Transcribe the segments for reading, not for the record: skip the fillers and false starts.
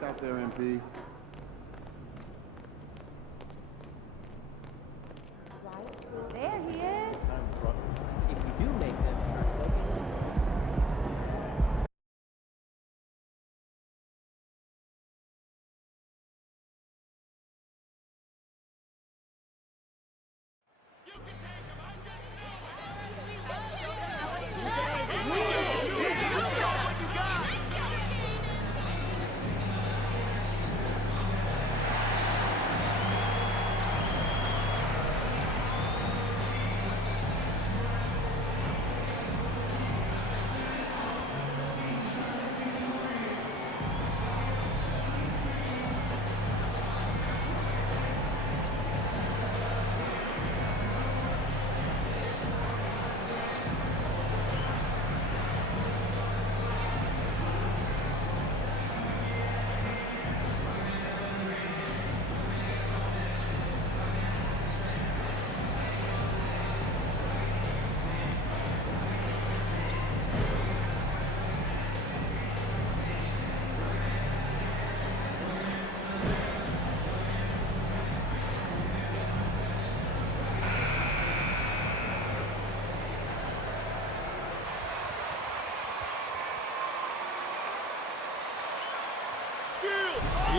Look out there, MP. Right there he is. If you do make them start looking.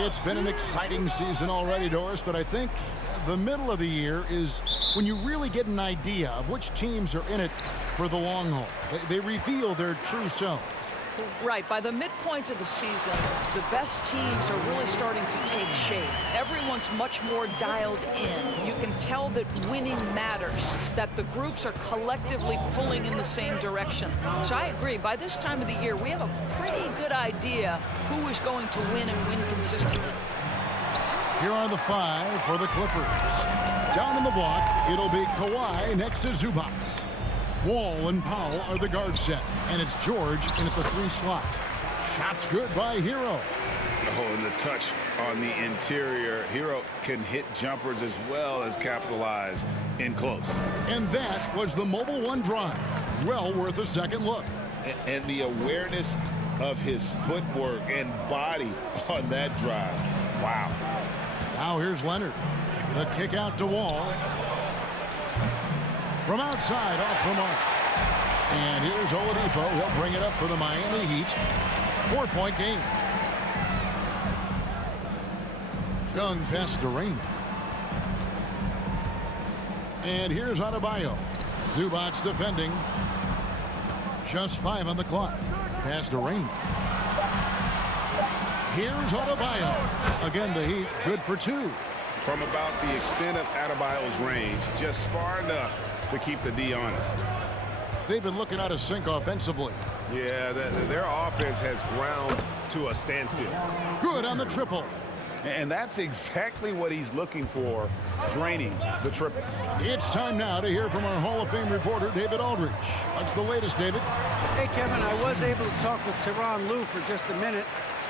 It's been an exciting season already, Doris, but I think the middle of the year is when you really get an idea of which teams are in it for the long haul. They reveal their true selves. Right. By the midpoint of the season, the best teams are really starting to take shape. Everyone's much more dialed in. You can tell that winning matters, that the groups are collectively pulling in the same direction. So I agree. By this time of the year, we have a pretty good idea who is going to win and win consistently. Here are the 5 for the Clippers. Down in the block, it'll be Kawhi next to Zubac. Wall and Powell are the guard set, and it's George in at the 3 slot. Shots good by Hero. Oh, and the touch on the interior. Hero can hit jumpers as well as capitalize in close. And that was the Mobile One drive. Well worth a second look. And the awareness of his footwork and body on that drive. Wow. Now here's Leonard. The kick out to Wall. From outside, off the mark. And here's Oladipo. He'll bring it up for the Miami Heat. 4-point game. Young pass to Raymond. And here's Adebayo. Zubac defending. Just 5 on the clock. Pass to Raymond. Here's Adebayo. Again, the Heat good for 2. From about the extent of Adebayo's range, just far enough to keep the D honest. They've been looking out of sync offensively. Yeah, their offense has ground to a standstill. Good on the triple. And that's exactly what he's looking for, draining the triple. It's time now to hear from our Hall of Fame reporter, David Aldridge. What's the latest, David? Hey, Kevin, I was able to talk with Tyronn Lue for just a minute.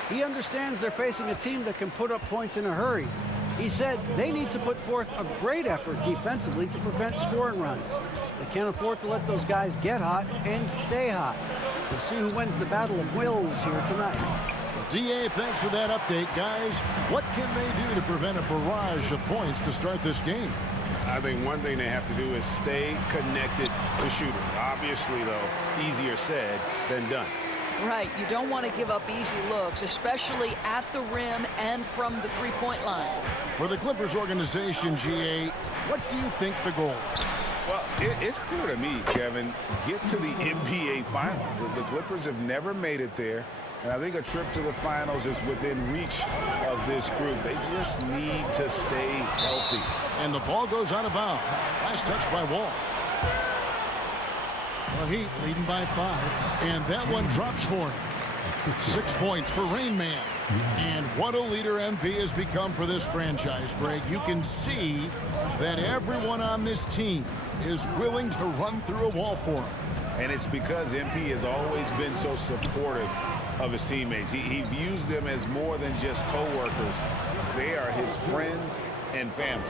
He understands they're facing a team that can put up points in a hurry. He said they need to put forth a great effort defensively to prevent scoring runs. They can't afford to let those guys get hot and stay hot. We'll see who wins the battle of wills here tonight. DA, thanks for that update, guys. What can they do to prevent a barrage of points to start this game? I think one thing they have to do is stay connected to shooters. Obviously, though, easier said than done. Right. You don't want to give up easy looks, especially at the rim and from the three-point line. For the Clippers organization, GA, what do you think the goal is? Well, it's clear to me, Kevin, get to the NBA Finals. The Clippers have never made it there, and I think a trip to the Finals is within reach of this group. They just need to stay healthy. And the ball goes out of bounds. Last touch by Wall. The Heat leading by 5, and that one drops for him. 6 points for Rain Man. And what a leader MP has become for this franchise, Greg. You can see that everyone on this team is willing to run through a wall for him. And it's because MP has always been so supportive of his teammates. He views them as more than just co-workers. They are his friends and family.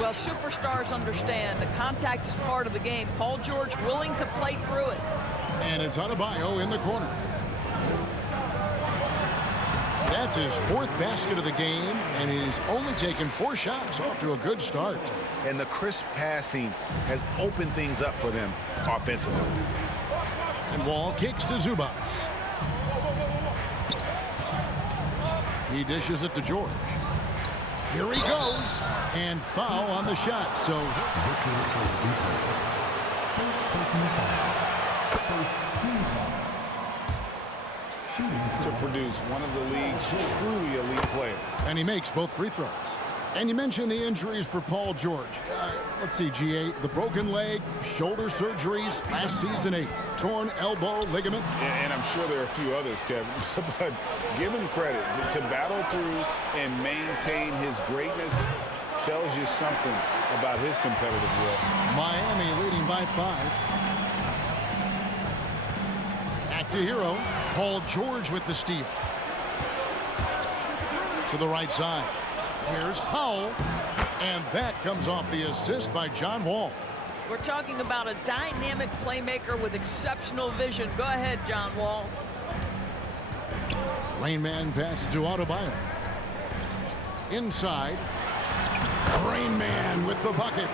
Well, superstars understand the contact is part of the game. Paul George willing to play through it. And it's Adebayo in the corner. That That's his 4th basket of the game, and he's only taken 4 shots. Off to a good start. And the crisp passing has opened things up for them offensively. And Wall kicks to Zubac. He dishes it to George. Here he goes. And foul on the shot. So to produce one of the league's truly elite players. And he makes both free throws. And you mentioned the injuries for Paul George. Let's see, GA, the broken leg, shoulder surgeries, last season a torn elbow ligament. And I'm sure there are a few others, Kevin. But give him credit. To battle through and maintain his greatness tells you something about his competitive will. Miami leading by 5. Back to Hero. Paul George with the steal. To the right side. Here's Powell. And that comes off the assist by John Wall. We're talking about a dynamic playmaker with exceptional vision. Go ahead, John Wall. Rain Man passes to Adebayo. Inside. Rain Man with the bucket.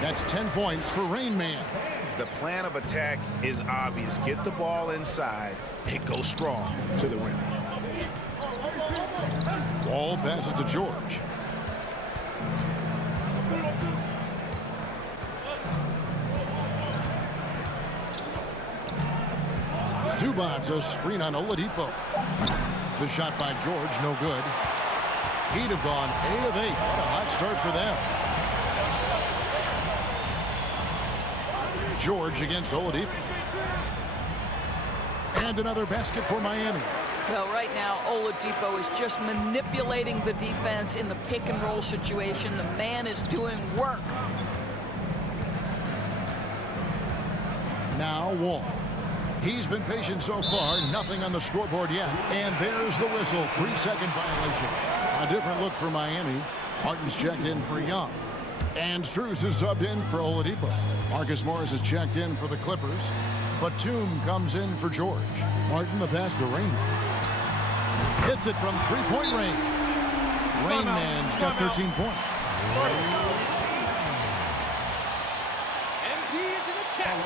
That's 10 points for Rain Man. The plan of attack is obvious. Get the ball inside and go strong to the rim. Wall passes to George. Zubac, a screen on Oladipo. The shot by George, no good. He'd have gone 8 of 8. What a hot start for them. George against Oladipo. And another basket for Miami. Well, right now, Oladipo is just manipulating the defense in the pick and roll situation. The man is doing work. Now Wall. He's been patient so far. Nothing on the scoreboard yet. And there's the whistle. 3-second violation. A different look for Miami. Harden's checked in for Young. And Strus is subbed in for Oladipo. Marcus Morris is checked in for the Clippers. Batum comes in for George. Harden the pass to Rain Man. Hits it from three-point range. Rain Man's got 13 points. MD is in attack.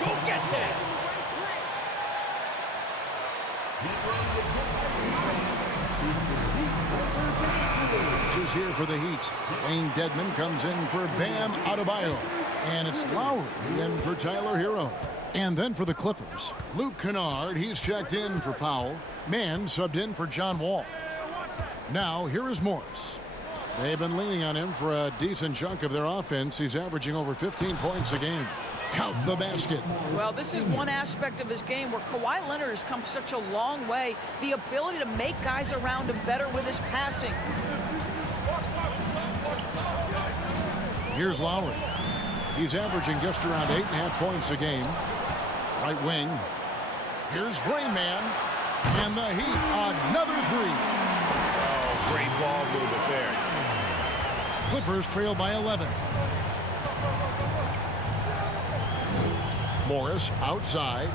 Go get that. Is here for the Heat. Wayne Dedman comes in for Bam Adebayo. And it's Lowry in for Tyler Hero. And then for the Clippers, Luke Kennard, he's checked in for Powell. Mann subbed in for John Wall. Now, here is Morris. They've been leaning on him for a decent chunk of their offense. He's averaging over 15 points a game. Count the basket. Well, this is one aspect of his game where Kawhi Leonard has come such a long way. The ability to make guys around him better with his passing. Here's Lowry. He's averaging just around 8.5 points a game. Right wing. Here's Rain Man. And the Heat, another 3. Oh, great ball movement there. Clippers trail by 11. Morris outside.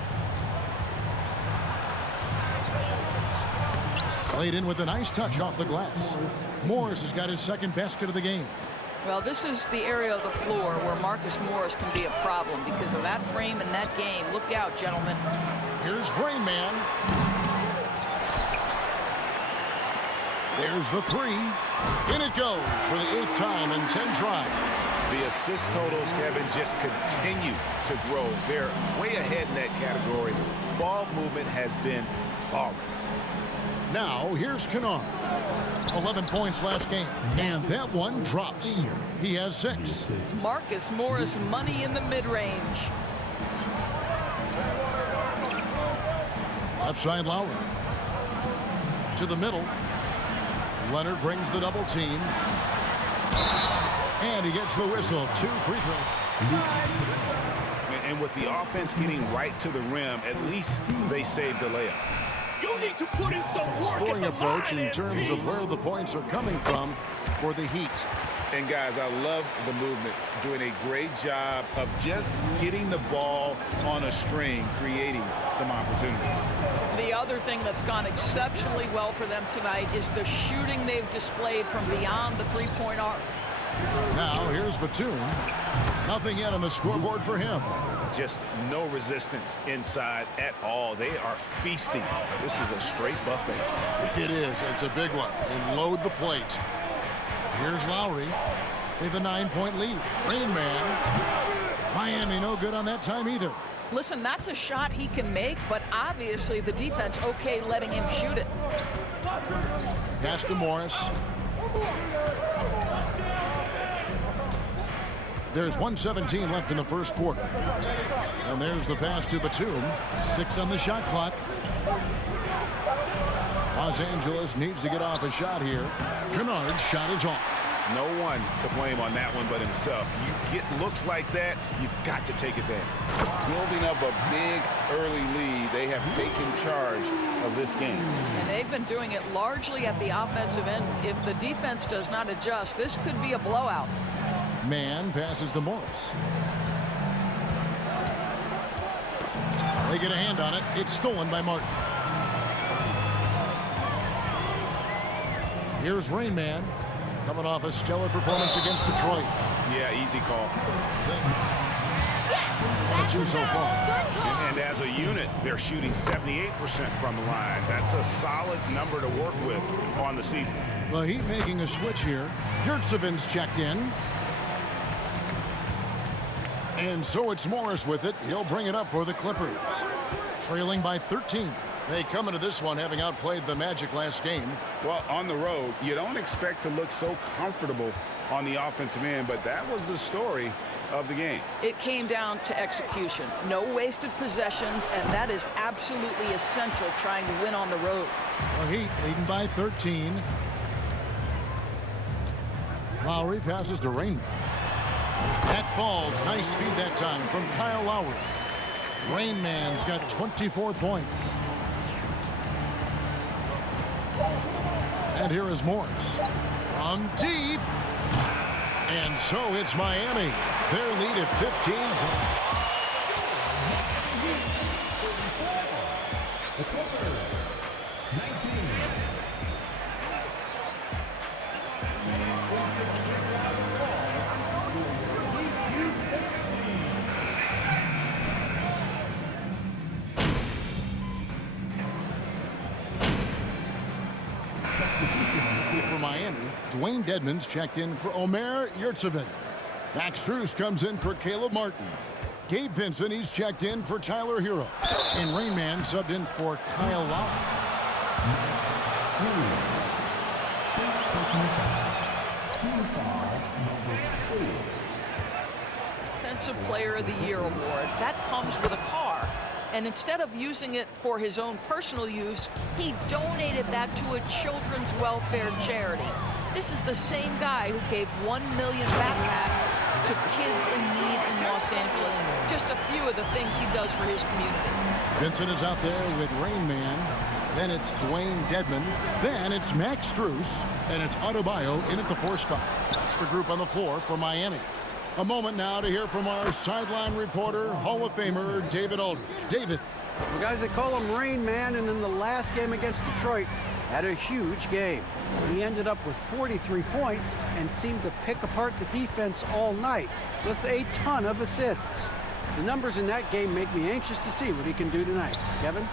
Played in with a nice touch off the glass. Morris has got his 2nd basket of the game. Well, this is the area of the floor where Marcus Morris can be a problem because of that frame in that game. Look out, gentlemen. Here's Rain Man. There's the 3. In it goes for the 8th time in 10 tries. The assist totals, Kevin, just continue to grow. They're way ahead in that category. Ball movement has been flawless. Now, here's Kennard. 11 points last game. And that one drops. He has 6. Marcus Morris, money in the mid-range. Left side Lowry. To the middle. Leonard brings the double team. And he gets the whistle. 2 free throws. And with the offense getting right to the rim, at least they saved the layup. You need to put in some work. Scoring approach in terms of where the points are coming from. for the Heat. And guys, I love the movement, doing a great job of just getting the ball on a string, creating some opportunities. The other thing that's gone exceptionally well for them tonight is the shooting they've displayed from beyond the three-point arc. Now here's Batum. Nothing yet on the scoreboard for him. Just no resistance inside at all. They are feasting. This is a straight buffet. It is. It's a big one. And load the plate. Here's Lowry. They have a 9-point lead. Rain Man. Miami no good on that time either. Listen, that's a shot he can make, but obviously the defense okay letting him shoot it. Pass to Morris. There's 1:17 left in the first quarter. And there's the pass to Batum. 6 on the shot clock. Los Angeles needs to get off a shot here. Kennard's shot is off. No one to blame on that one but himself. You get looks like that, you've got to take advantage. Building up a big early lead, they have taken charge of this game. And they've been doing it largely at the offensive end. If the defense does not adjust, this could be a blowout. Man passes to Morris. They get a hand on it. It's stolen by Martin. Here's Rain Man, coming off a stellar performance against Detroit. Yeah, easy call. 1-2 so far. And as a unit, they're shooting 78% from the line. That's a solid number to work with on the season. The Heat making a switch here. Yurtsevic's checked in. And so it's Morris with it. He'll bring it up for the Clippers. Trailing by 13. They come into this one having outplayed the Magic last game. Well, on the road, you don't expect to look so comfortable on the offensive end, but that was the story of the game. It came down to execution. No wasted possessions, and that is absolutely essential trying to win on the road. The Heat leading by 13. Lowry passes to Rain Man. That falls. Nice feed that time from Kyle Lowry. Rain Man's got 24 points. And here is Morris from deep. And so it's Miami. Their lead at 15. For Miami, Dwayne Dedmon's checked in for Omer Yurtsevic. Max Strus comes in for Caleb Martin. Gabe Vincent, he's checked in for Tyler Hero. And Rain Man subbed in for Kyle Lowry. Defensive Player of the Year award, that comes with a car. And instead of using it for his own personal use, he donated that to a children's welfare charity. This is the same guy who gave 1 million backpacks to kids in need in Los Angeles. Just a few of the things he does for his community. Vincent is out there with Rain Man. Then it's Dwayne Dedmon. Then it's Max Strus. And it's Adebayo in at the 4 spot. That's the group on the floor for Miami. A moment now to hear from our sideline reporter, Hall of Famer David Aldridge. David. Well, guys, they call him Rain Man, and in the last game against Detroit, had a huge game. He ended up with 43 points and seemed to pick apart the defense all night with a ton of assists. The numbers in that game make me anxious to see what he can do tonight. Kevin?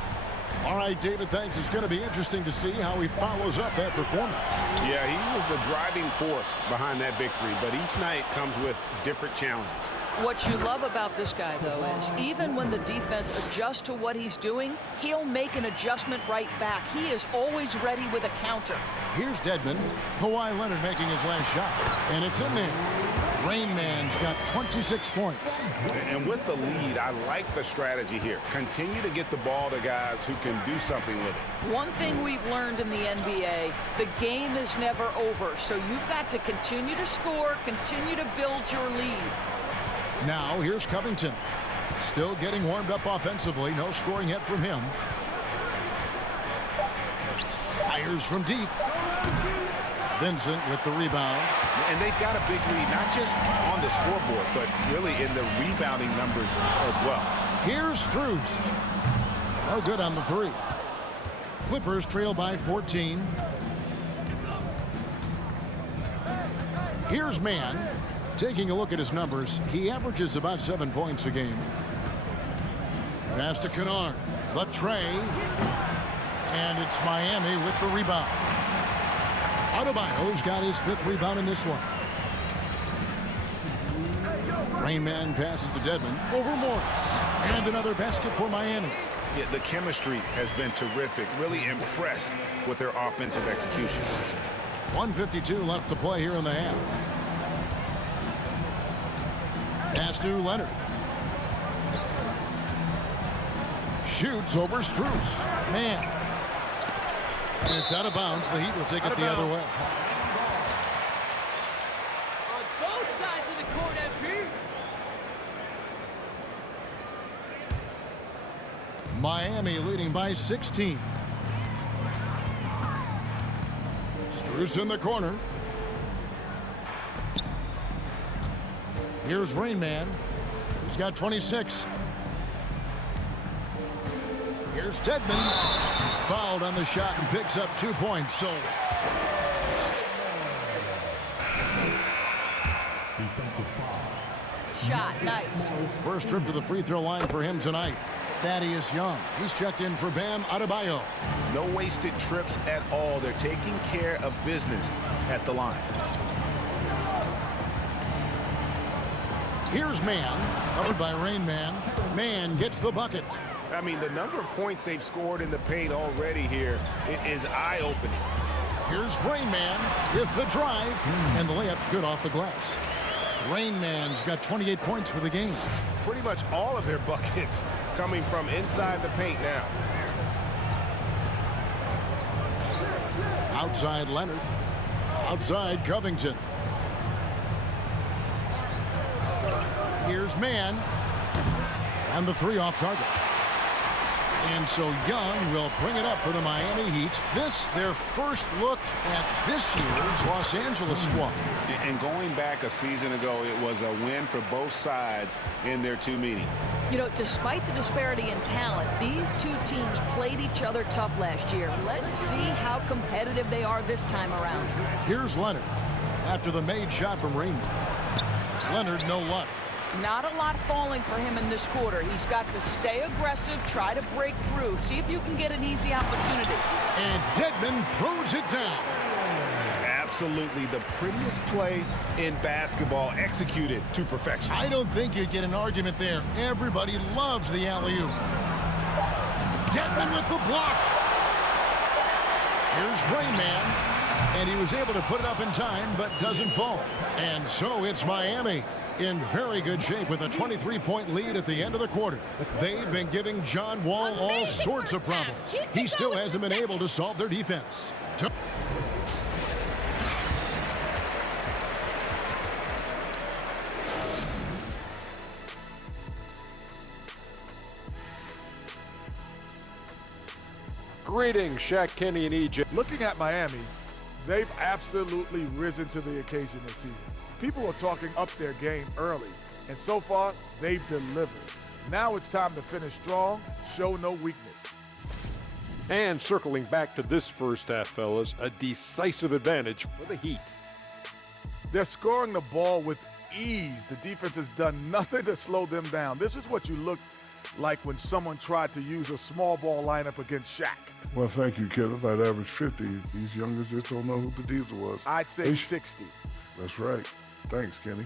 All right, David, thanks. It's going to be interesting to see how he follows up that performance. Yeah, he was the driving force behind that victory, but each night comes with different challenges. What you love about this guy, though, is even when the defense adjusts to what he's doing, he'll make an adjustment right back. He is always ready with a counter. Here's Dedmon. Kawhi Leonard making his last shot. And it's in there. Rain Man's got 26 points. And with the lead, I like the strategy here. Continue to get the ball to guys who can do something with it. One thing we've learned in the NBA, the game is never over. So you've got to continue to score, continue to build your lead. Now here's Covington. Still getting warmed up offensively. No scoring yet from him. Fires from deep. Vincent with the rebound. And they've got a big lead, not just on the scoreboard, but really in the rebounding numbers as well. Here's Strus. No good on the three. Clippers trail by 14. Here's Mann. Taking a look at his numbers, he averages about 7 points a game. Pass to Kennard. The tray. And it's Miami with the rebound. Adebayo's got his 5th rebound in this one. Rain Man passes to Dedmon over Morris. And another basket for Miami. Yeah, the chemistry has been terrific. Really impressed with their offensive execution. 1:52 left to play here in the half. Pass to Leonard. Shoots over Strus. Man. And it's out of bounds. The Heat will take it the other way. On both sides of the court, MP. Miami leading by 16. Strus in the corner. Here's Rain Man. He's got 26. Here's Dedmon. Fouled on the shot and picks up 2 points. So Defensive foul. Shot, nice. first trip to the free throw line for him tonight. Thaddeus Young. He's checked in for Bam Adebayo. No wasted trips at all. They're taking care of business at the line. Here's Mann. Covered by Rain Man. Mann gets the bucket. I mean, the number of points they've scored in the paint already here is eye-opening. Here's Rain Man with the drive. And the layup's good off the glass. Rain Man's got 28 points for the game. Pretty much all of their buckets coming from inside the paint now. Outside Leonard. Outside Covington. Here's Mann. And the 3 off target. And so Young will bring it up for the Miami Heat. This, their first look at this year's Los Angeles squad. And going back a season ago, it was a win for both sides in their 2 meetings. You know, despite the disparity in talent, these two teams played each other tough last year. Let's see how competitive they are this time around. Here's Leonard. After the made shot from Raymond. Leonard, no luck. Not a lot falling for him in this quarter. He's got to stay aggressive, try to break through, see if you can get an easy opportunity. And Dedmon throws it down. Absolutely the prettiest play in basketball, executed to perfection. I don't think you'd get an argument there. Everybody loves the alley-oop. Dedmon with the block. Here's Rain Man. And he was able to put it up in time, but doesn't fall. And so it's Miami in very good shape with a 23-point lead at the end of the quarter. They've been giving John Wall all sorts of problems. He still hasn't been able to solve their defense. Greetings, Shaq, Kenny, and EJ. Looking at Miami, they've absolutely risen to the occasion this season. People are talking up their game early, and so far, they've delivered. Now it's time to finish strong, show no weakness. And circling back to this first half, fellas, a decisive advantage for the Heat. They're scoring the ball with ease. The defense has done nothing to slow them down. This is what you look like when someone tried to use a small ball lineup against Shaq. Well, thank you, Kenneth. I'd average 50. These youngers just don't know who the diesel was. I'd say 60. That's right. Thanks, Kenny.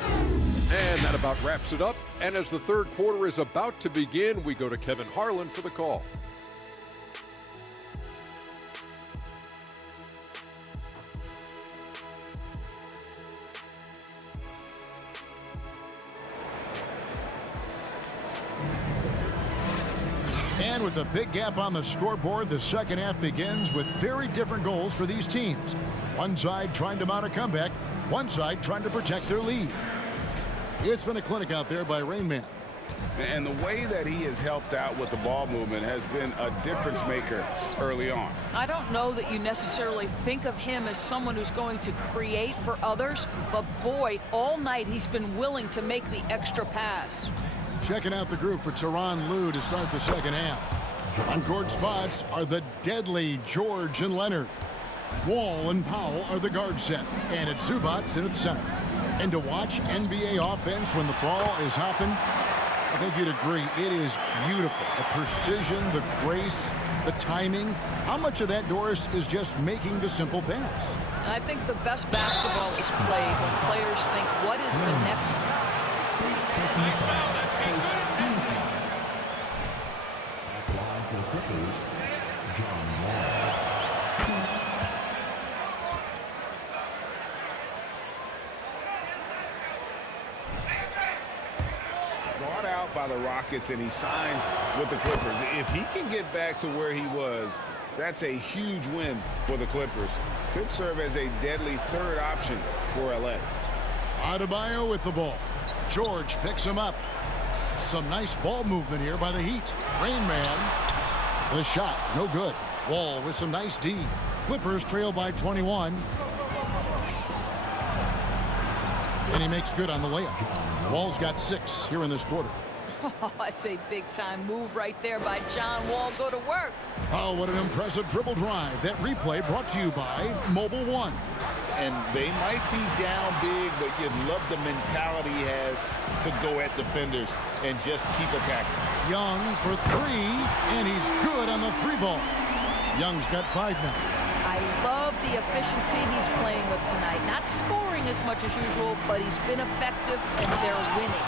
And that about wraps it up. And as the third quarter is about to begin, we go to Kevin Harlan for the call. And with a big gap on the scoreboard, the second half begins with very different goals for these teams. One side trying to mount a comeback, one side trying to protect their lead. It's been a clinic out there by Rain Man. And the way that he has helped out with the ball movement has been a difference maker early on. I don't know that you necessarily think of him as someone who's going to create for others, but boy, all night he's been willing to make the extra pass. Checking out the group for Tyronn Lue to start the second half. On court spots are the deadly George and Leonard. Wall and Powell are the guard set, and it's Zubats in its center. And to watch NBA offense when the ball is hopping, I think you'd agree, it is beautiful. The precision, the grace, the timing. How much of that, Doris, is just making the simple pass? And I think the best basketball is played when players think, what is the next? Brought out by the Rockets, and he signs with the Clippers. If he can get back to where he was, that's a huge win for the Clippers. Could serve as a deadly third option for LA. Adebayo with the ball. George picks him up. Some nice ball movement here by the Heat. Rain Man. The shot, no good. Wall with some nice D. Clippers trail by 21. And he makes good on the layup. Wall's got 6 here in this quarter. Oh, that's a big-time move right there by John Wall. Go to work. Oh, what an impressive dribble drive. That replay brought to you by Mobile One. And they might be down big, but you'd love the mentality he has to go at defenders and just keep attacking. Young for 3, and he's good on the 3 ball. Young's got 5 now. I love the efficiency he's playing with tonight. Not scoring as much as usual, but he's been effective, and they're winning.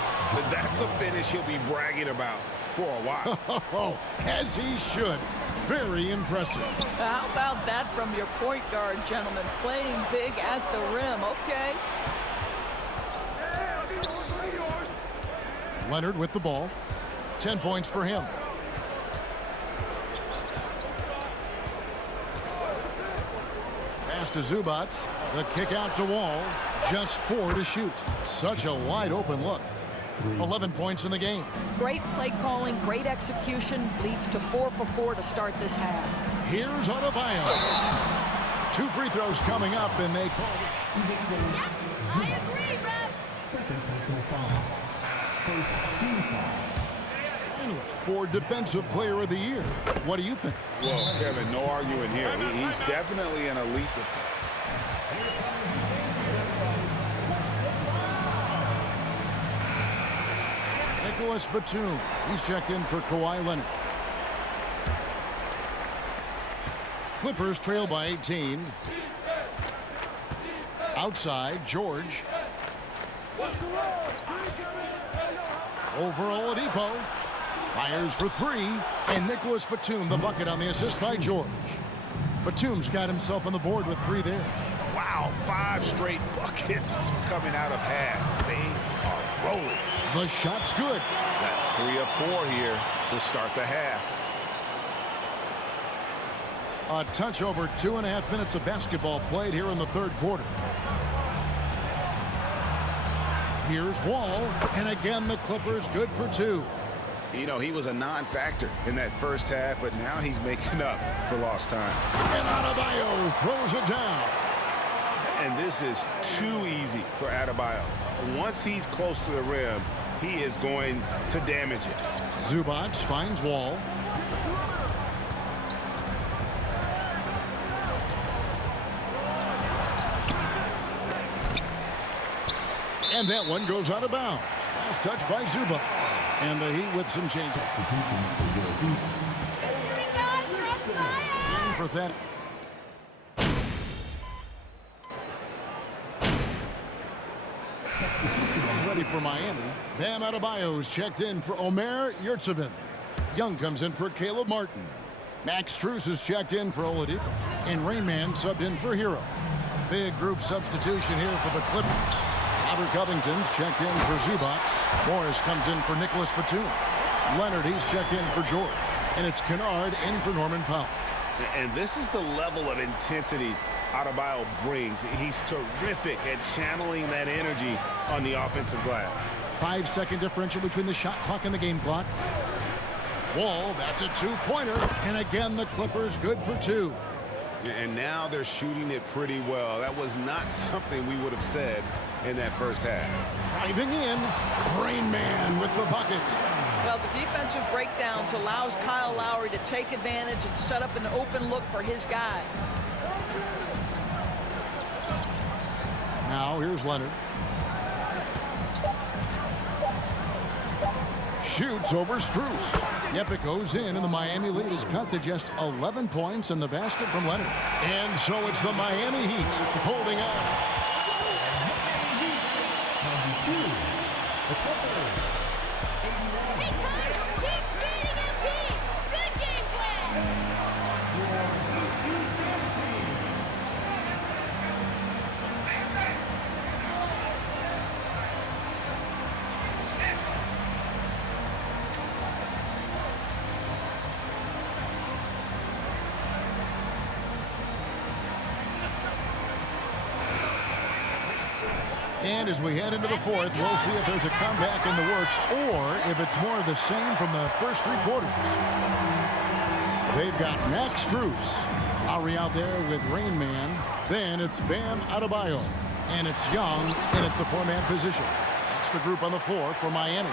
That's a finish he'll be bragging about for a while. As he should. Very impressive. How about that from your point guard, gentlemen? Playing big at the rim. Okay. Leonard with the ball. 10 points for him. Pass to Zubats. The kick out to Wall. Just 4 to shoot. Such a wide open look. 11 points in the game. Great play calling, great execution, leads to 4 for 4 to start this half. Here's Adebayo. 2 free throws coming up, and they call it. Yep, I agree, Ref. Second personal foul. First team foul. Finalist for Defensive Player of the Year. What do you think? Well, Kevin, no arguing here. He's definitely an elite defender. Nicholas Batum. He's checked in for Kawhi Leonard. Clippers trail by 18. Outside, George. Over Oladipo. Fires for 3. And Nicholas Batum, the bucket on the assist by George. Batum's got himself on the board with 3 there. Wow, 5 straight buckets coming out of half. They are rolling. The shot's good. That's 3 of 4 here to start the half. A touch over 2.5 minutes of basketball played here in the third quarter. Here's Wall, and again the Clippers good for 2. You know, he was a non-factor in that first half, but now he's making up for lost time. And Adebayo throws it down. And this is too easy for Adebayo. Once he's close to the rim, he is going to damage it. Zubats finds Wall. And that one goes out of bounds. Last touch by Zubats. And the Heat with some changes. In for that. Ready for Miami. Bam Adebayo's checked in for Omer Yurtseven. Young comes in for Caleb Martin. Max Strus is checked in for Oladipo. And Rain Man subbed in for Hero. Big group substitution here for the Clippers. Robert Covington's checked in for Zubats. Morris comes in for Nicholas Batum. Leonard, he's checked in for George. And it's Kennard in for Norman Powell. And this is the level of intensity Adebayo brings. He's terrific at channeling that energy on the offensive glass. 5-second differential between the shot clock and the game clock. Wall, that's a two-pointer. And again, the Clippers good for 2. And now they're shooting it pretty well. That was not something we would have said in that first half. Driving in, Rain Man with the bucket. Well, the defensive breakdowns allows Kyle Lowry to take advantage and set up an open look for his guy. Now here's Leonard. Shoots over Strus. Yep, it goes in, and the Miami lead is cut to just 11 points in the basket from Leonard. And so it's the Miami Heat holding on. Hey, coach, keep beating MP. Good game plan. And as we head into the fourth, we'll see if there's a comeback in the works or if it's more of the same from the first 3 quarters. They've got Max Strus. Lowry out there with Rain Man. Then it's Bam Adebayo. And it's Young in at the 4-man position. That's the group on the floor for Miami.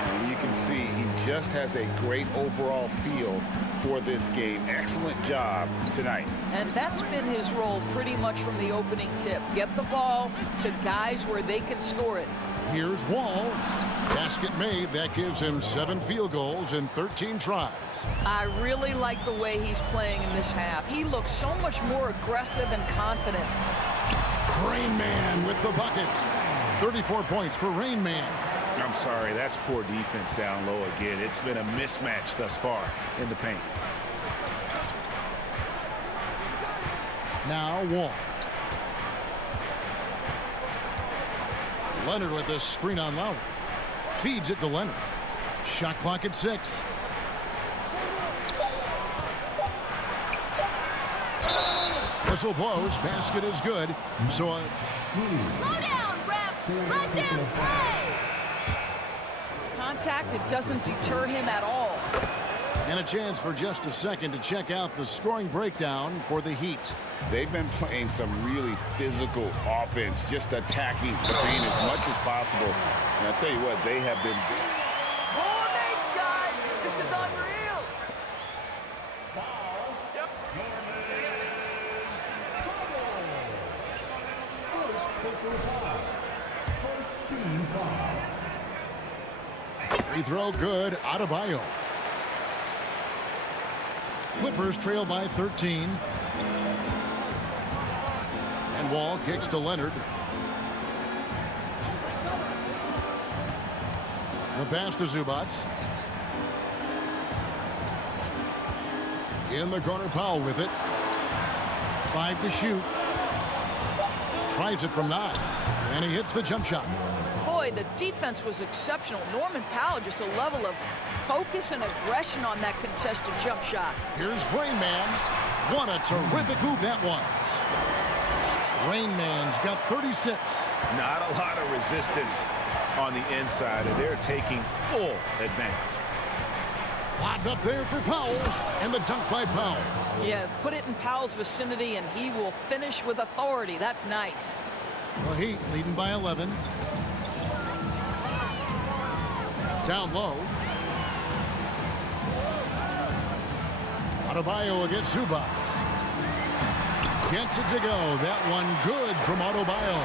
And you can see he just has a great overall feel for this game. Excellent job tonight. And that's been his role pretty much from the opening tip. Get the ball to guys where they can score it. Here's Wall. Basket made. That gives him 7 field goals in 13 tries. I really like the way he's playing in this half. He looks so much more aggressive and confident. Rain Man with the bucket. 34 points for Rain Man. I'm sorry, that's poor defense down low again. It's been a mismatch thus far in the paint. Now Wall. Leonard with the screen on Lowry. Feeds it to Leonard. Shot clock at 6. Whistle blows. Basket is good. So Slow down, ref. Let them play. Contact, it doesn't deter him at all. and a chance for just a second to check out the scoring breakdown for the Heat. They've been playing some really physical offense, just attacking the paint as much as possible. And I'll tell you what, they have been... More makes, guys! This is unreal! Free throw good. Adebayo. Clippers trail by 13. And Wall kicks to Leonard. The pass to Zubac. In the corner, Powell with it. 5 to shoot. Tries it from 9. And he hits the jump shot. Boy, the defense was exceptional. Norman Powell, just a level of focus and aggression on that contested jump shot. Here's Rain Man. What a terrific move that was. Rain Man's got 36. Not a lot of resistance on the inside, and they're taking full advantage. Lobbed up there for Powell, and the dunk by Powell. Yeah, put it in Powell's vicinity, and he will finish with authority. That's nice. The Heat leading by 11. Down low. Adebayo against Zubac. Gets it to go. That one good from Adebayo.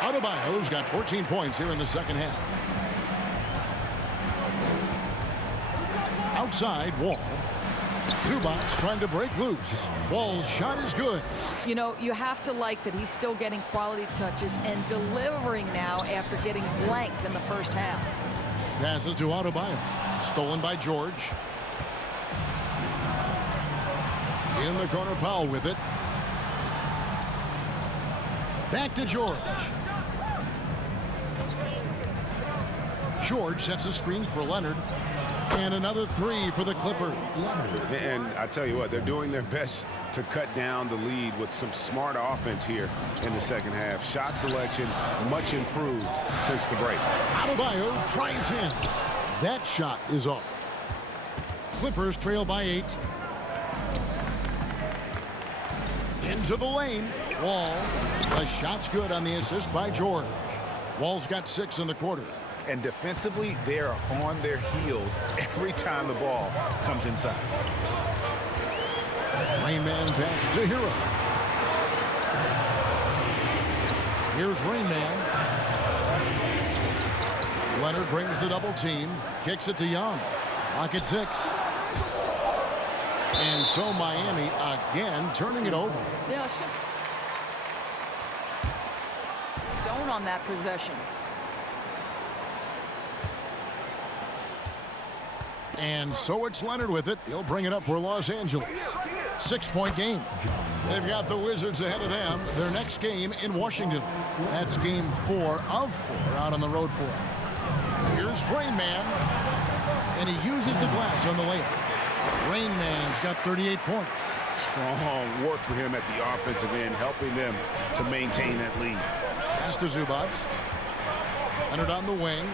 Adebayo's got 14 points here in the second half. Outside, Wall. Zubac trying to break loose. Wall's shot is good. You know, you have to like that he's still getting quality touches and delivering now after getting blanked in the first half. Passes to Adebayo. Stolen by George. In the corner, Powell with it. Back to George. George sets a screen for Leonard. And another three for the Clippers. And I tell you what, they're doing their best to cut down the lead with some smart offense here in the second half. Shot selection much improved since the break. Adebayo drives in. That shot is off. Clippers trail by 8. Into the lane. Wall. The shot's good on the assist by George. Wall's got 6 in the quarter. And defensively, they are on their heels every time the ball comes inside. Rain Man passes to Hero. Here's Rain Man. Leonard brings the double team. Kicks it to Young. Lock at 6. And so Miami again turning it over. Yeah, zone on that possession. And so it's Leonard with it. He'll bring it up for Los Angeles. 6-point game. They've got the Wizards ahead of them. Their next game in Washington. That's game 4 of 4 out on the road for them. Here's Rain Man. And he uses the glass on the layup. Rain Man's got 38 points. Strong work for him at the offensive end, helping them to maintain that lead. Pass to Zubac. Leonard on the wing.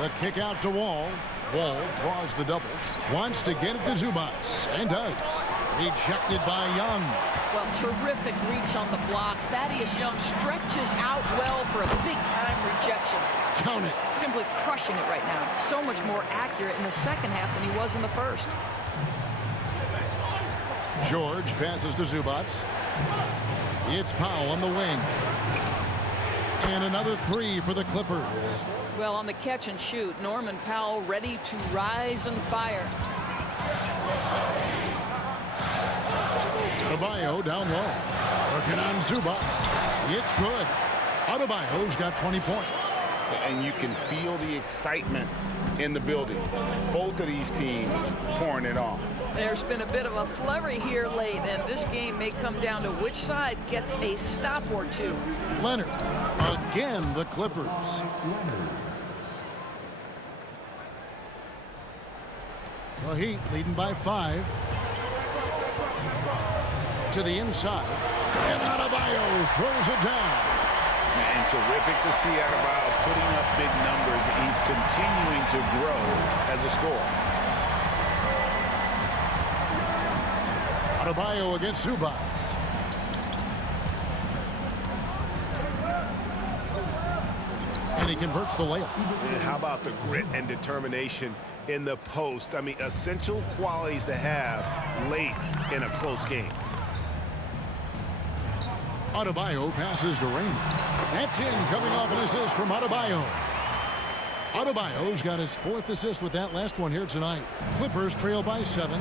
The kick out to Wall. Wall draws the double. Wants to get it to Zubac. And does. Rejected by Young. Well, terrific reach on the block. Thaddeus Young stretches out well for a big-time rejection. Count it. Simply crushing it right now. So much more accurate in the second half than he was in the first. George passes to Zubac. It's Powell on the wing. And another 3 for the Clippers. Well, on the catch and shoot, Norman Powell ready to rise and fire. Adebayo down low. Working on Zubac. It's good. Adebayo's got 20 points. And you can feel the excitement in the building. Both of these teams pouring it on. There's been a bit of a flurry here late, and this game may come down to which side gets a stop or two. Leonard. Again, the Clippers. The Heat leading by 5. To the inside. And Adebayo throws it down. And terrific to see Adebayo putting up big numbers. He's continuing to grow as a scorer. Adebayo against Zubac. And he converts the layup. And how about the grit and determination in the post? I mean, essential qualities to have late in a close game. Adebayo passes to Rain. That's in, coming off an assist from Adebayo. Adebayo's got his 4th assist with that last one here tonight. Clippers trail by 7.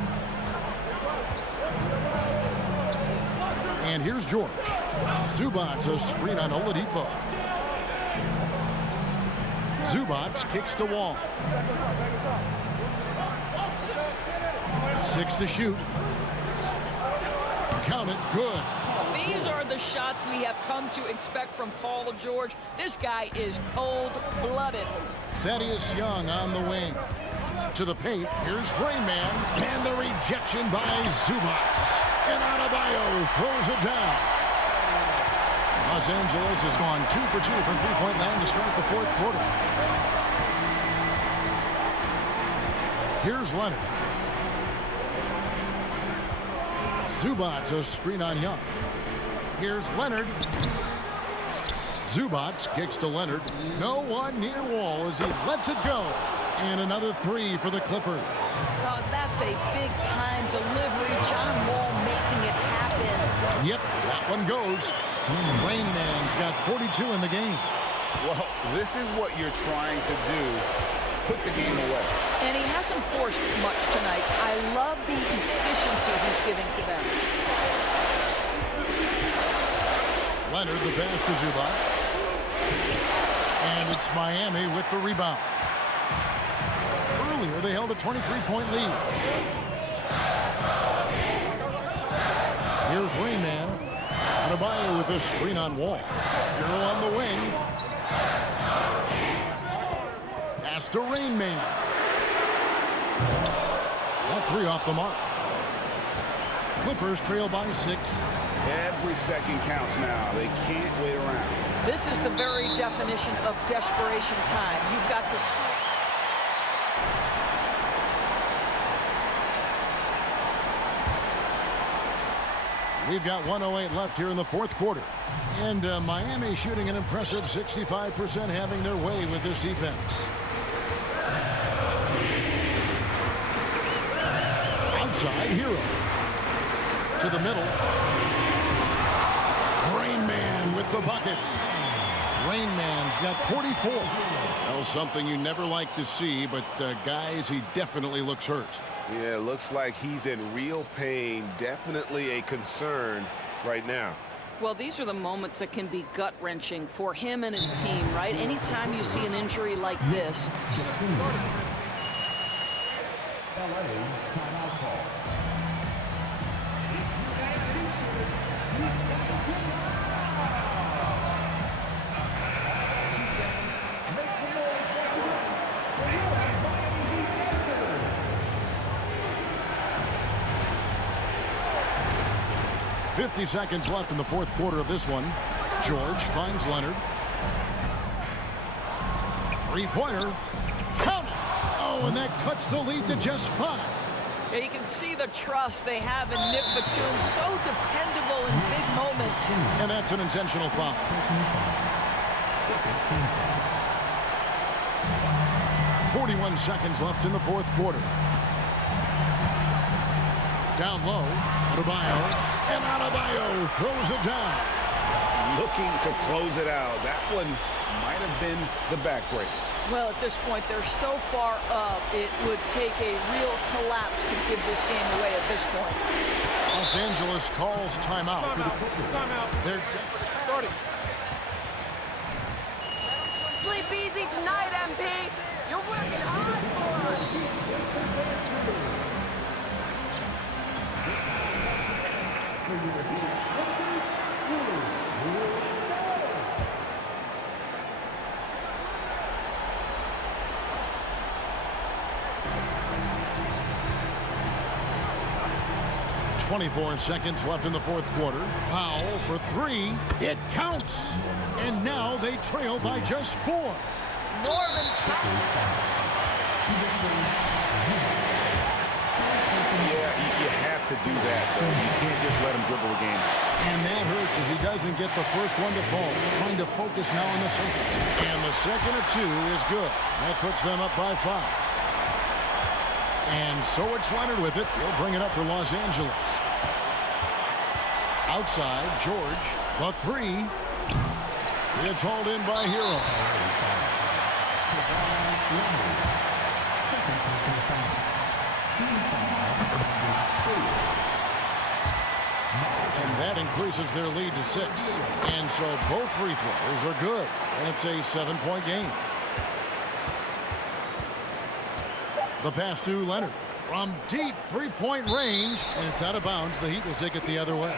And here's George. Zubac, a screen on Oladipo. Zubac kicks to Wall. 6 to shoot. Count it, good. These are the shots we have come to expect from Paul George. This guy is cold-blooded. Thaddeus Young on the wing. To the paint, here's Rain Man. And the rejection by Zubac. And Adebayo throws it down. Los Angeles has gone 2 for 2 from three-point land to start the 4th quarter. Here's Leonard. Zubac, a screen on Young. Here's Leonard. Zubac kicks to Leonard. No one near Wall as he lets it go. And another 3 for the Clippers. Oh, that's a big-time delivery. John Wall making it happen. Yep, that one goes. Rain Man's got 42 in the game. Well, this is what you're trying to do. Put the game away. And he hasn't forced much tonight. I love the efficiency he's giving to them. Leonard, the pass to Zubac. And it's Miami with the rebound. Earlier, they held a 23-point lead. Here's Rain Man. Adebayo with the screen on Wall. Hero on the wing. Pass to Rain Man. That three off the mark. Clippers trail by 6. Every second counts now. They can't wait around. This is the very definition of desperation time. You've got to... We've got 1:08 left here in the fourth quarter. And Miami shooting an impressive 65%, having their way with this defense. Outside, Hero. To the middle. Rain Man with the bucket. Rain Man's got 44. Well, something you never like to see, but guys, he definitely looks hurt. Yeah, looks like he's in real pain. Definitely a concern right now. Well, these are the moments that can be gut-wrenching for him and his team, right? Anytime you see an injury like this. LA timeout call. 50 seconds left in the fourth quarter of this one. George finds Leonard. Three-pointer. Count it! Oh, and that cuts the lead to just 5. Yeah, you can see the trust they have in Nick Batum. So dependable in big moments. And that's an intentional foul. 41 seconds left in the fourth quarter. Down low, Adebayo. And Adebayo throws it down. Looking to close it out. That one might have been the backbreaker. Well, at this point, they're so far up, it would take a real collapse to give this game away at this point. Los Angeles calls timeout. Timeout. They're Starting. Sleep easy tonight, MP. You're working hard for us. 24 seconds left in the fourth quarter. Powell for 3. It counts. And now they trail by just 4. More than Yeah, you have to do that, though. You can't just let him dribble the game. And that hurts as he doesn't get the first one to fall. Trying to focus now on the second. And the second of 2 is good. That puts them up by 5. And so it's Leonard with it. He'll bring it up for Los Angeles. Outside, George, the 3. It's hauled in by Hero. And that increases their lead to 6. And so both free throws are good. And it's a 7-point game. The pass to Leonard from deep 3-point range, and it's out of bounds. The Heat will take it the other way.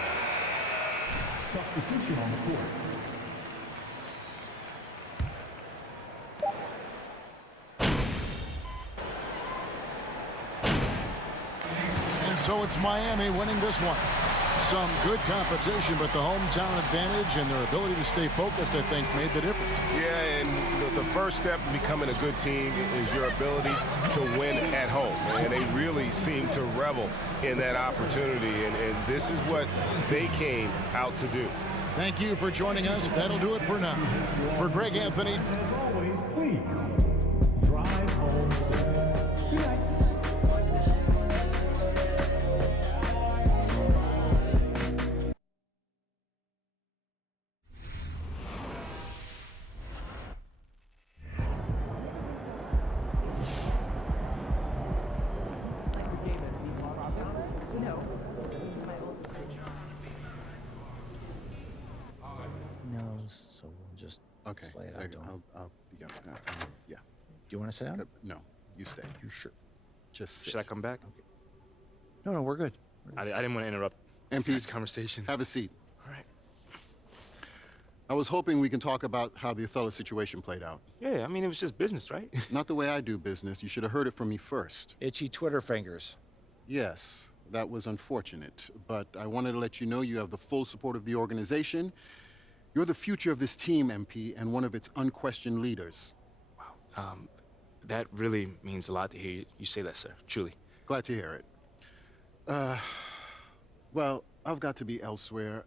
Substitution on the court. And so it's Miami winning this one. Some good competition, but the hometown advantage and their ability to stay focused, I think, made the difference. Yeah, and the first step in becoming a good team is your ability to win at home. And they really seem to revel in that opportunity. And this is what they came out to do. Thank you for joining us. That'll do it for now. For Greg Anthony. As always, please drive home safe. Good night. So we'll just Okay. lay it out to him. Yeah. Do you want to sit down? No, you stay. You sure? Just sit. Should I come back? Okay. No, we're good. I didn't want to interrupt MP, this conversation. have a seat. All right. I was hoping we can talk about how the Othello situation played out. Yeah, I mean, it was just business, right? Not the way I do business. You should have heard it from me first. Itchy Twitter fingers. Yes, that was unfortunate, but I wanted to let you know you have the full support of the organization. You're the future of this team, MP, and one of its unquestioned leaders. Wow. That really means a lot to hear you say that, sir. Truly. Glad to hear it. Well, I've got to be elsewhere.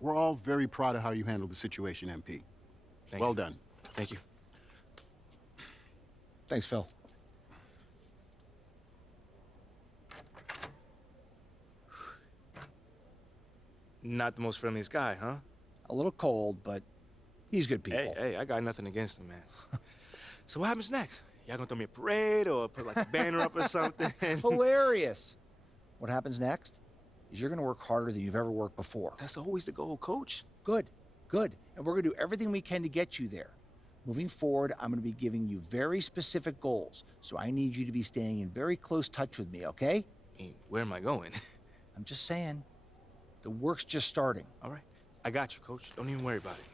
We're all very proud of how you handled the situation, MP. Well done. Thank you. Thanks, Phil. Not the most friendliest guy, huh? A little cold, but he's good people. Hey, I got nothing against him, man. So what happens next? Y'all gonna throw me a parade or put like a banner up or something? Hilarious. What happens next is you're going to work harder than you've ever worked before. That's always the goal, Coach. Good, good. And we're going to do everything we can to get you there. Moving forward, I'm going to be giving you very specific goals. So I need you to be staying in very close touch with me, okay? I mean, where am I going? I'm just saying, the work's just starting. All right. I got you, Coach. Don't even worry about it.